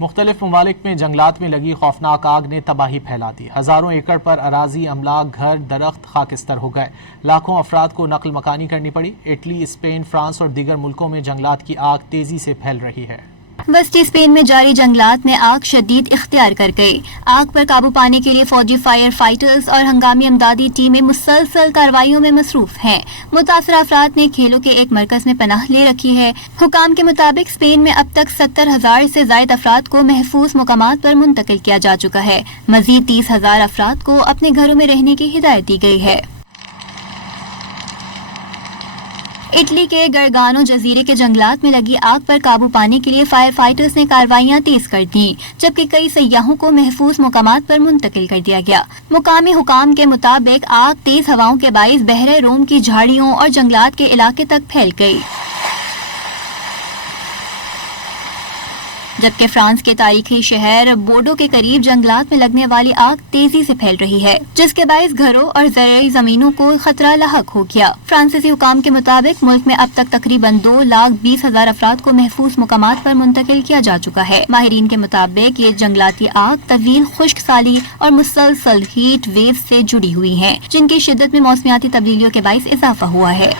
مختلف ممالک میں جنگلات میں لگی خوفناک آگ نے تباہی پھیلا دی۔ ہزاروں ایکڑ پر اراضی، املاک، گھر، درخت خاکستر ہو گئے۔ لاکھوں افراد کو نقل مکانی کرنی پڑی۔ اٹلی، اسپین، فرانس اور دیگر ملکوں میں جنگلات کی آگ تیزی سے پھیل رہی ہے۔ وسطی اسپین میں جاری جنگلات میں آگ شدید اختیار کر گئی۔ آگ پر قابو پانے کے لیے فوجی فائر فائٹرز اور ہنگامی امدادی ٹیمیں مسلسل کارروائیوں میں مصروف ہیں۔ متاثرہ افراد نے کھیلوں کے ایک مرکز میں پناہ لے رکھی ہے۔ حکام کے مطابق اسپین میں اب تک 70,000 سے زائد افراد کو محفوظ مقامات پر منتقل کیا جا چکا ہے۔ مزید 30,000 افراد کو اپنے گھروں میں رہنے کی ہدایت دی گئی ہے۔ اٹلی کے گرگانو جزیرے کے جنگلات میں لگی آگ پر قابو پانے کے لیے فائر فائٹرز نے کارروائیاں تیز کر دیں، جبکہ کئی سیاحوں کو محفوظ مقامات پر منتقل کر دیا گیا۔ مقامی حکام کے مطابق آگ تیز ہواؤں کے باعث بحیرہ روم کی جھاڑیوں اور جنگلات کے علاقے تک پھیل گئی، جبکہ فرانس کے تاریخی شہر بورڈو کے قریب جنگلات میں لگنے والی آگ تیزی سے پھیل رہی ہے، جس کے باعث گھروں اور زرعی زمینوں کو خطرہ لاحق ہو گیا۔ فرانسیسی حکام کے مطابق ملک میں اب تک تقریباً 2,20,000 افراد کو محفوظ مقامات پر منتقل کیا جا چکا ہے۔ ماہرین کے مطابق یہ جنگلاتی آگ طویل خشک سالی اور مسلسل ہیٹ ویو سے جڑی ہوئی ہیں، جن کی شدت میں موسمیاتی تبدیلیوں کے باعث اضافہ ہوا ہے۔